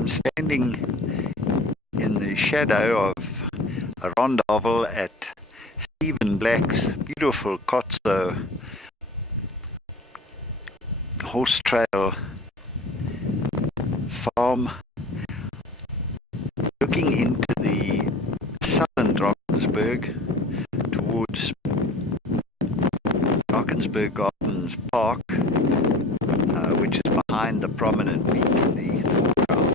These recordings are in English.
I'm standing in the shadow of a rondavel at Stephen Black's beautiful Qacha horse trail farm, looking into the southern Drankensberg towards Drankensberg Gardens Park, which is behind the prominent peak in the foreground.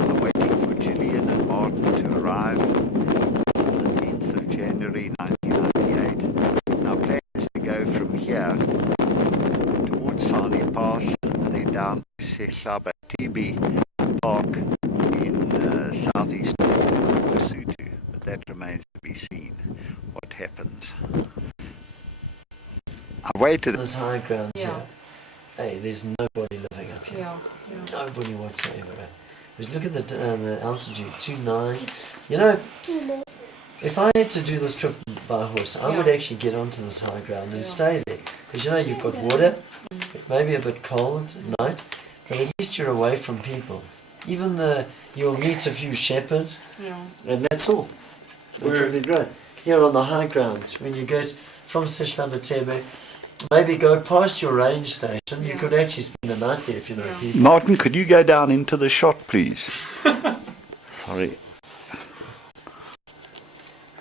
I'm waiting for Julian and Martin to arrive. This is the 10th of January 1998. Our plan is to go from here towards Sani Pass and then down to Qacha Park in southeastern Lesotho, but that remains to be seen what happens. I waited. This high ground here. Hey, there's nobody living up here. Nobody whatsoever. Just look at the altitude, 2.9. You know, if I had to do this trip by horse, I would actually get onto this high ground and stay there. Because you know, you've got water, it may be a bit cold at night, but at least you're away from people. Even you'll meet a few shepherds, and that's all. Which would be great. Here on the high ground, when you go from Qacha, maybe go past your range station. You could actually spend the night there if you know people. Martin, could you go down into the shot, please? Sorry.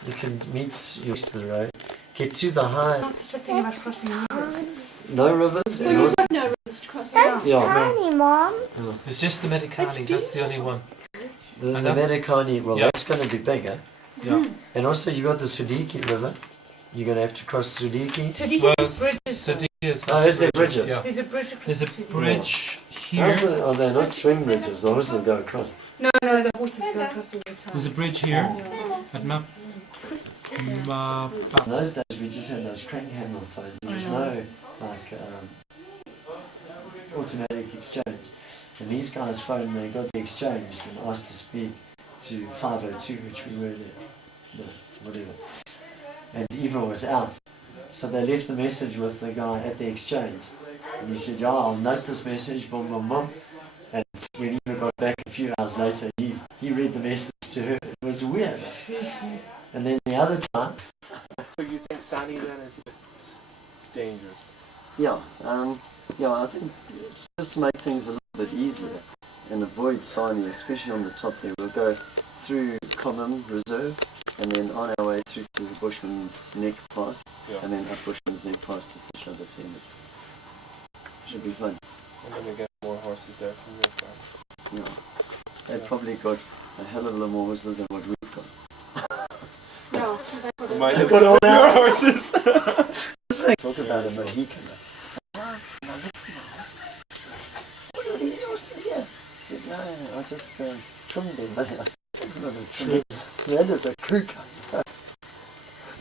You can meet your to the road, get to the high. Not such a thing about crossing rivers. No rivers. Well, you've got no rivers to cross. That's tiny, Mom. It's just the Medicani, that's the only one. The Medicani, well, that's going to be bigger. Yeah. And also you got the Sudiki River. You're going to have to cross Sudiki. Well, Sudiki is is there bridges? Yeah. There's a bridge across There's a bridge here. Oh, they're not swing bridges. The horses go across. No, the horses go across all the time. There's a bridge here at Map. In those days we just had those crank handle phones. There was no automatic exchange. And these guys phoned, they got the exchange and asked to speak to 502, which we were whatever. And Eva was out. So they left the message with the guy at the exchange. And he said, I'll note this message, boom, boom, boom. And when Eva got back a few hours later, he read the message to her. It was weird. And then the other time... So you think Sani then is a bit dangerous? Yeah, I think just to make things a little bit easier and avoid Sani, especially on the top there, we'll go through Common Reserve and then on our way through to the Bushman's Neck Pass and then up Bushman's Neck Pass to Qacha. Should be fun. And then we get more horses there from your farm. Yeah, they've probably got a hell of a lot more horses than what we've got. We might have some of your horses. Talk about a Mohican. What are these horses here? He said, no, I just trimmed them. I said, that's not a trim. That is a crew cut.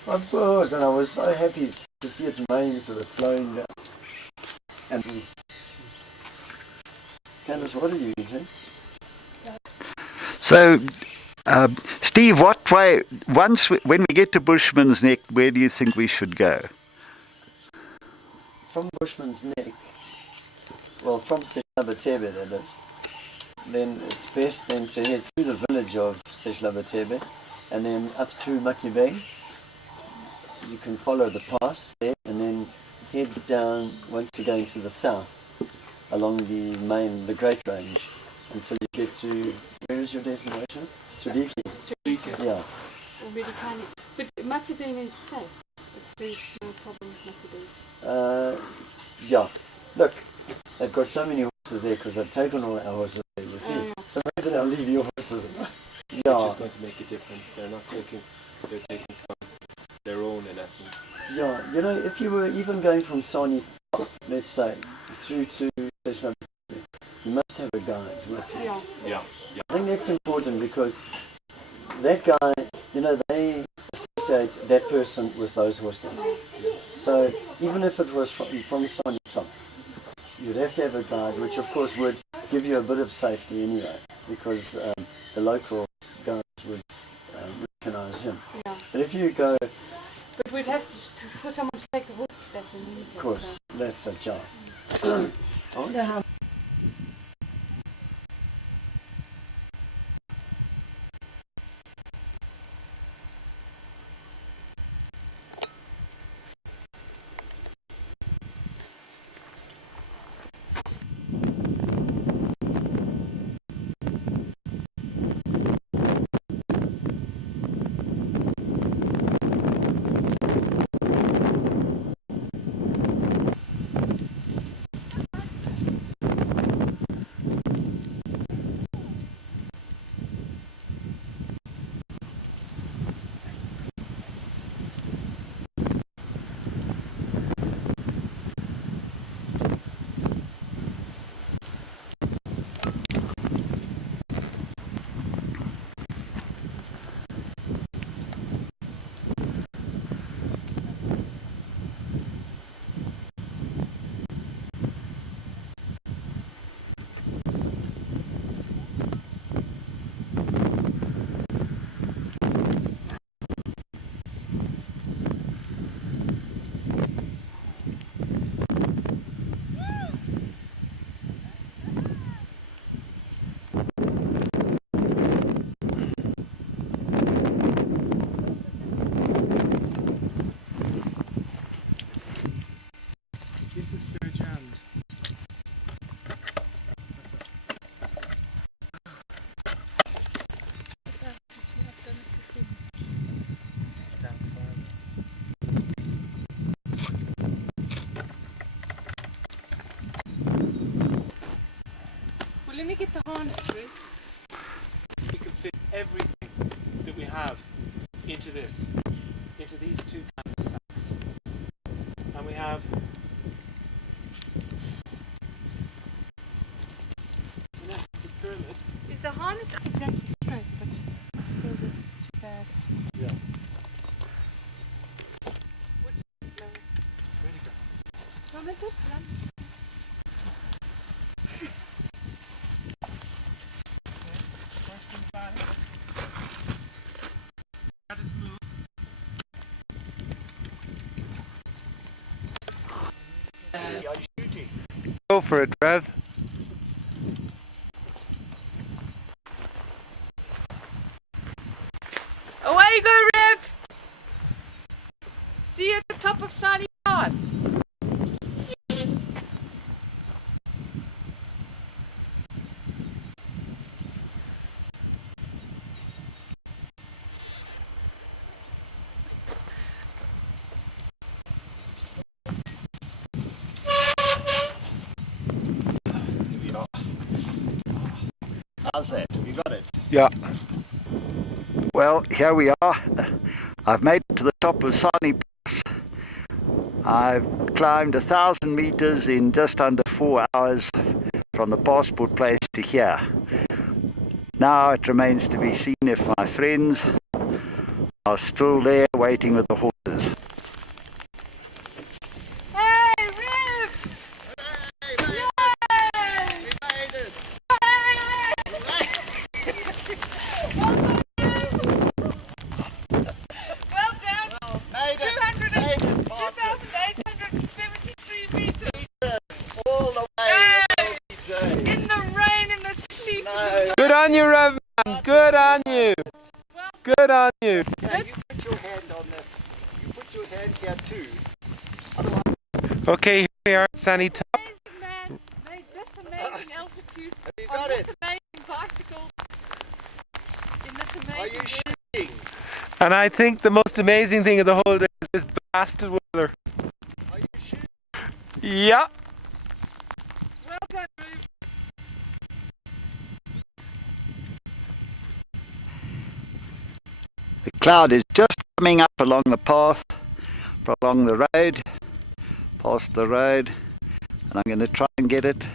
My balls, and I was so happy to see its mane sort of flowing down. And Candace, what are you eating? So, Steve, what way, when we get to Bushman's Neck, where do you think we should go? From Bushman's Neck, well, from Qacha, that is, then it's best then to head through the village of Qacha and then up through Matibeng. You can follow the pass there and then head down once you're going to the south along the Great Range until you get to, where is your destination? Sudiki. Yeah. But Matibeng is safe. There's no problem with Matibeng. Yeah. Look, they've got so many horses there because they've taken all our horses there, you see. So maybe they'll leave your horses. Which is going to make a difference. They're taking from their own in essence. Yeah, you know, if you were even going from Sani, let's say, through to Qacha, you must have a guide with you. Yeah. I think that's important because that guy, you know, they associate that person with those horses. So even if it was from Sani top, you'd have to have a guide, which of course would give you a bit of safety anyway, because the local guys would recognise him. Yeah. But if you go... But we'd have to, for someone to take the horses back and leave. Of course, that's a job. I wonder how... you get the harness through? We can fit everything that we have into this, into these two canvas stacks. And we have the pyramid. Is the harness exactly straight, but I suppose it's too bad. Yeah. Which is lower? Ready to go. No, but this one. First one back. That is blue. Are you shooting? Go for it, Rev. Away you go, Rev! See you at the top of Sani Pass. How's that? Have you got it? Yeah. Well, here we are. I've made it to the top of Sani Pass. I've climbed 1,000 meters in just under 4 hours from the passport place to here. Now it remains to be seen if my friends are still there waiting with the horses. Hey, Rev! Well done! 2,873 meters! All the Hey! In the rain, in the sleet! Good on you, Rev, man. Good on you. Good on you. Yeah, you put your hand on that. You put your hand here too. Okay, here we are at Sani Top. Amazing man made this amazing altitude Have you on got this it? amazing bicycle in this Are amazing you weather. shooting? And I think the most amazing thing of the whole day is this blasted weather. Are you shooting? Yeah. Well done, Rev. The cloud is just coming up along the path, along the road, past the road, and I'm going to try and get it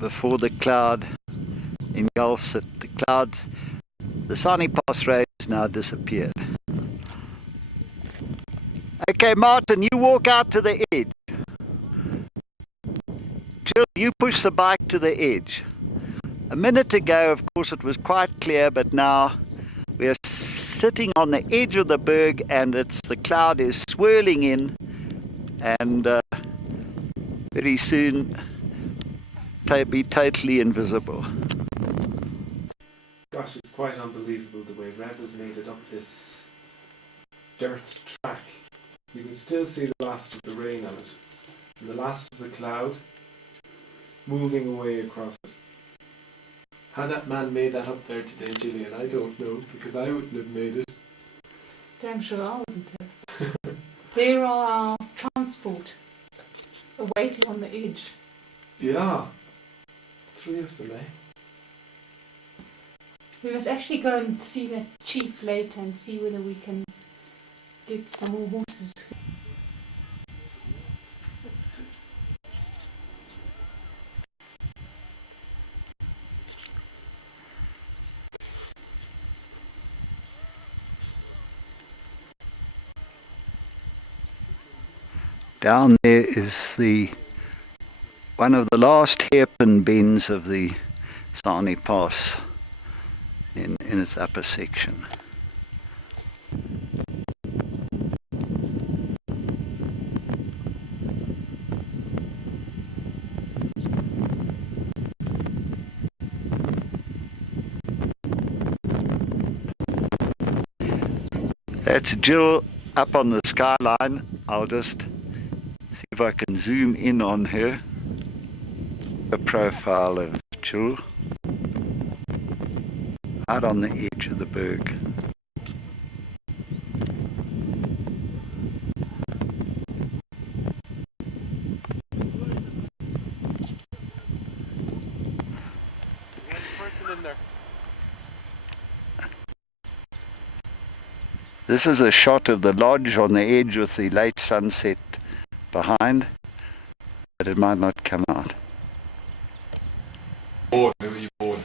before the cloud engulfs it. The clouds, the Sani Pass road has now disappeared. Okay, Martin, you walk out to the edge. Jill, you push the bike to the edge. A minute ago, of course, it was quite clear, but now we are sitting on the edge of the berg and the cloud is swirling in, and very soon be totally invisible. Gosh, it's quite unbelievable the way Rev has made it up this dirt track. You can still see the last of the rain on it, and the last of the cloud moving away across it. How that man made that up there today, Gillian, I don't know, because I wouldn't have made it. Damn sure I wouldn't have. There are transport awaiting on the edge. Yeah. 3 of them, eh? We must actually go and see the chief later and see whether we can get some more horses. Down there is one of the last hairpin bends of the Sani Pass in its upper section. That's Jill up on the skyline. I'll just see if I can zoom in on her. The profile of Jill out on the edge of the berg. nothing in there. This is a shot of the lodge on the edge with the late sunset behind, but it might not come out. Bored, who are you bored?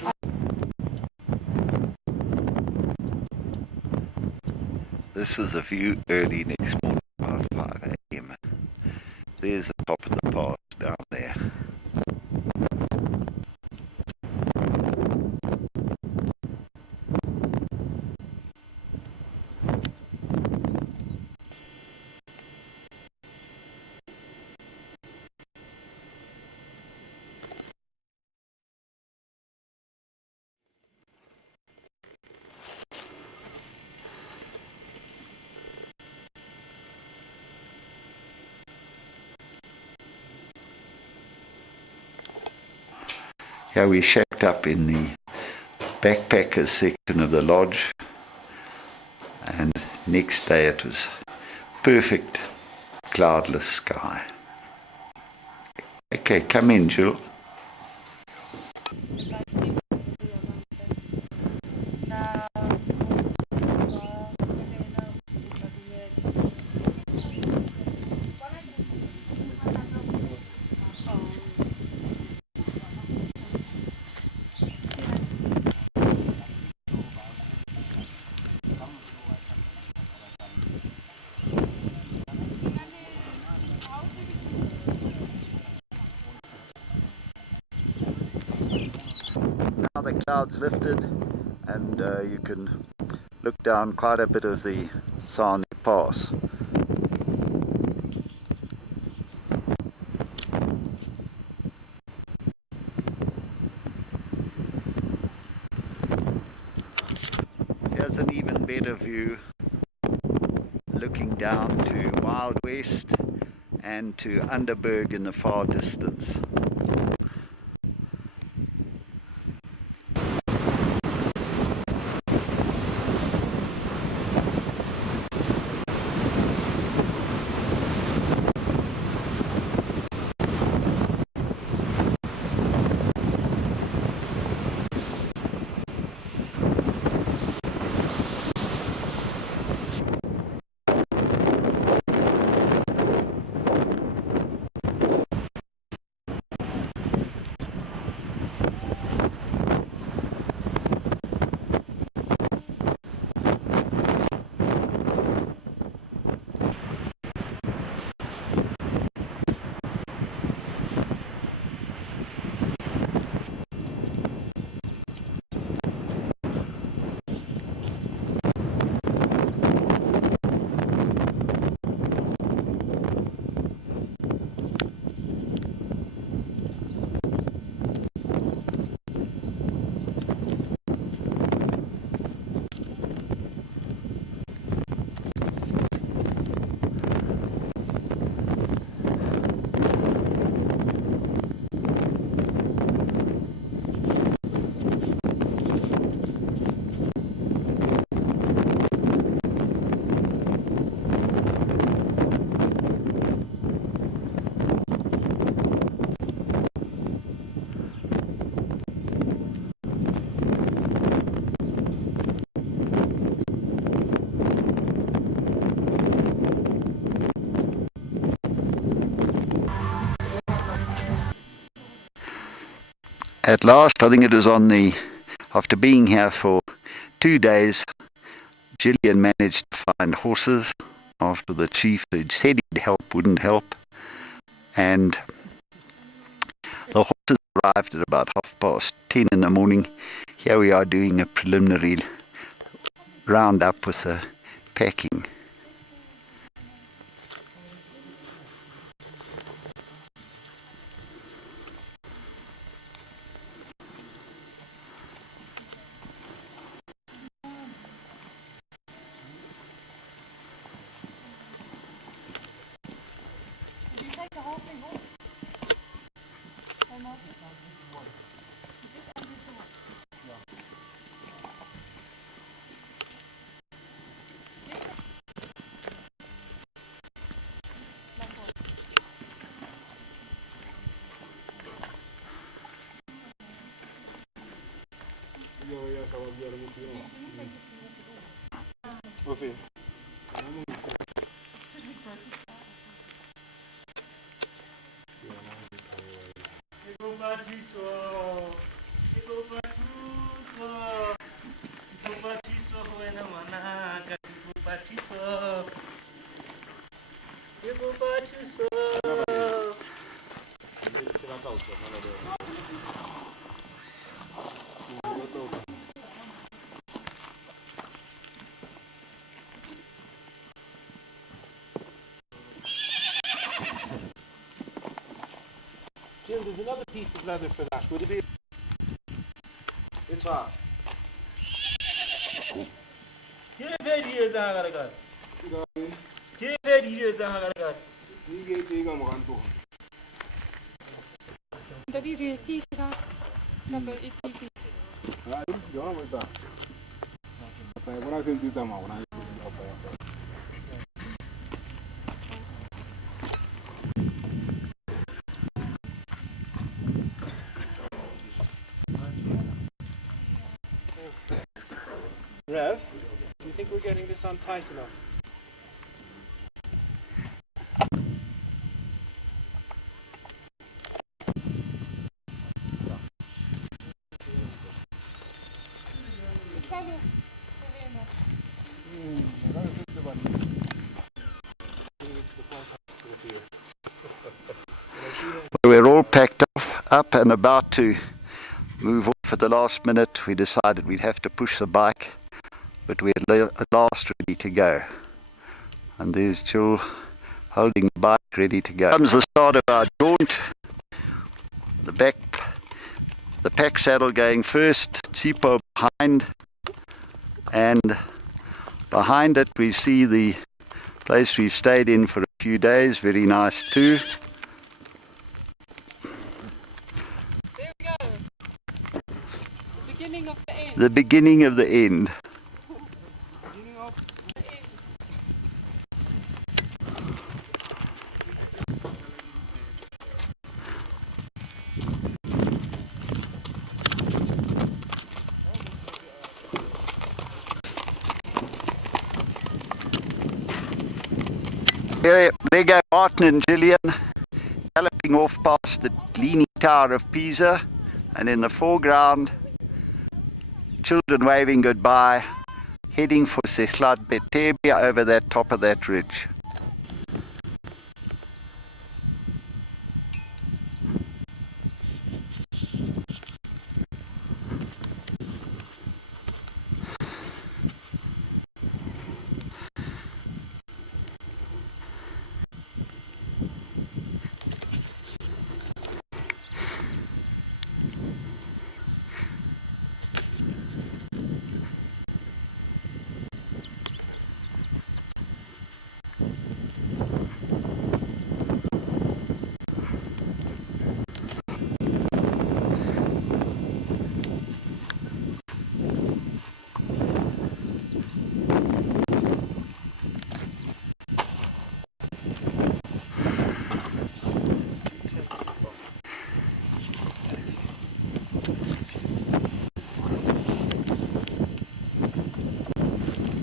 This was a view early next morning, about 5 a.m. There's the top of the pass down there. Here we shacked up in the backpackers section of the lodge, and next day it was perfect cloudless sky. Okay, come in, Jill. Now the clouds lifted, and you can look down quite a bit of the Sani Pass. Here's an even better view, looking down to Wild West and to Underberg in the far distance. At last, I think it was after being here for 2 days, Gillian managed to find horses after the chief who said he'd help wouldn't help. And the horses arrived at about 10:30 in the morning. Here we are doing a preliminary roundup with the packing. Jim, there's another piece of leather for that. Would it be? Qacha. Rev, do you think we're getting this on tight enough? We're all packed up and about to move off at the last minute. We decided we'd have to push the bike, but we're at last ready to go. And there's Jill holding the bike ready to go. Comes the start of our jaunt. The pack saddle going first, Tsipo behind, and behind it we see the place we've stayed in for a few days, very nice too. There we go. The beginning of the end. The beginning of the end. Beginning of the end. There go Martin and Gillian galloping off past the Leaning Tower of Pisa, and in the foreground children waving goodbye, heading for Sehlat Betebia over that top of that ridge.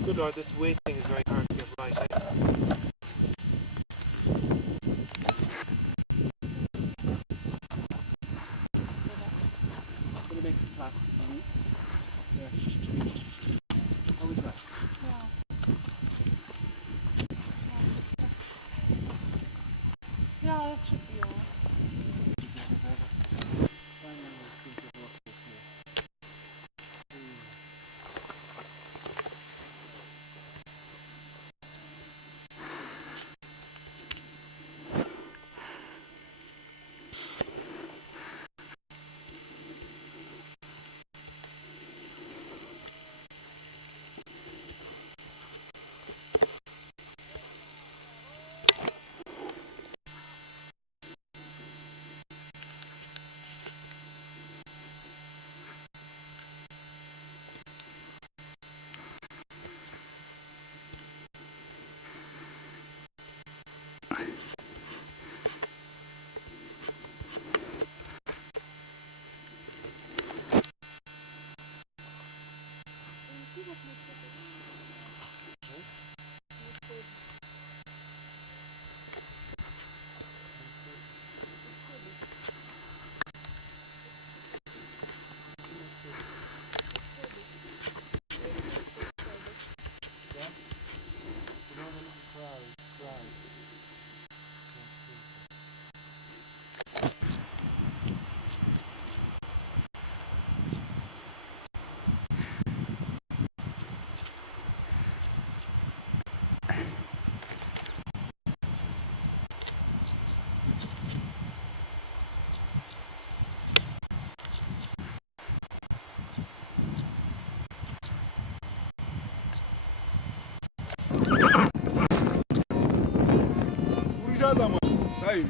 Good Lord, this weight thing is very hard to get right. Eh? Gonna make the plastic neat. There. How is that? Yeah, that should be all. Vuracağız ama. Hayır.